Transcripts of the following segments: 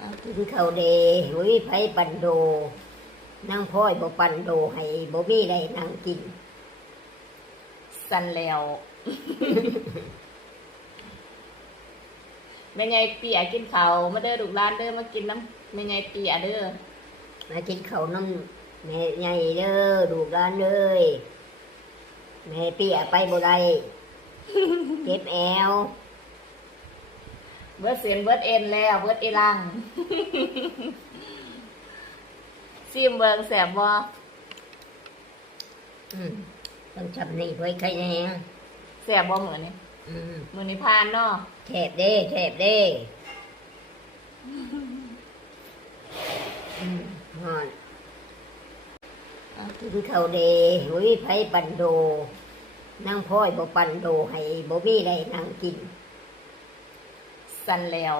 กินข้าวเดหุยไผปันโดนั่งพ่อยบ่ปันโดให้บ่มีได้นั่งกิน สันแล้วแม่ไงเปียกินเขาวมาเด้อลูกหลานเด้อมากินน้ำแม่ไงเปียเด้อมากินข้าวน้ำแม่ใหญ่เด้อดูกหลานเลยแม่เปียไปบ่ได้เจ็บแอว เบิดเสียนเบิดเอ็นแล้วเบิดอีหลังซิมเบิงแสบบ่อืมต้องจำนี่ไว้ใครแน่แสบบ่เหมือนนี่อืมมือนี่พานเนาะแทบเด้แทบเด้อืมฮอนกินข้าวเดหุยไผปันโดนั่งพ่อยบ่ปันโดให้บ่มีได้นั่งกิน สันแล้ว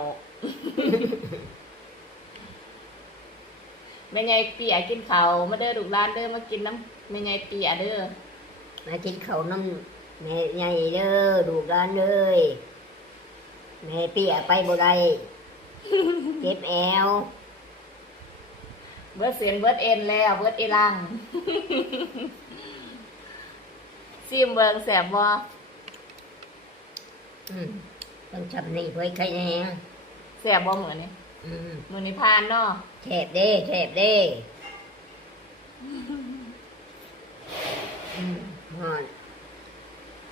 แม่ไงเปียกินเขาวมาเด้อลูกหลานเด้อมากินน้ำแม่ไงเปียเด้อมากินข้าวน้ำแม่ใหญ่เด้อดูกหลานเลยแม่เปียไปบ่ได้เจ็บแอวเบิดเสียนเบิดเอ็นแล้วเบิดอีหลังซิมเบิงแสบบ่อืม ต้องจำนี่ไว้ใครแน่แสบบ่เหมือนนี่อืมมือนี่พานเนาะแทบเด้แทบเด้อืมฮอน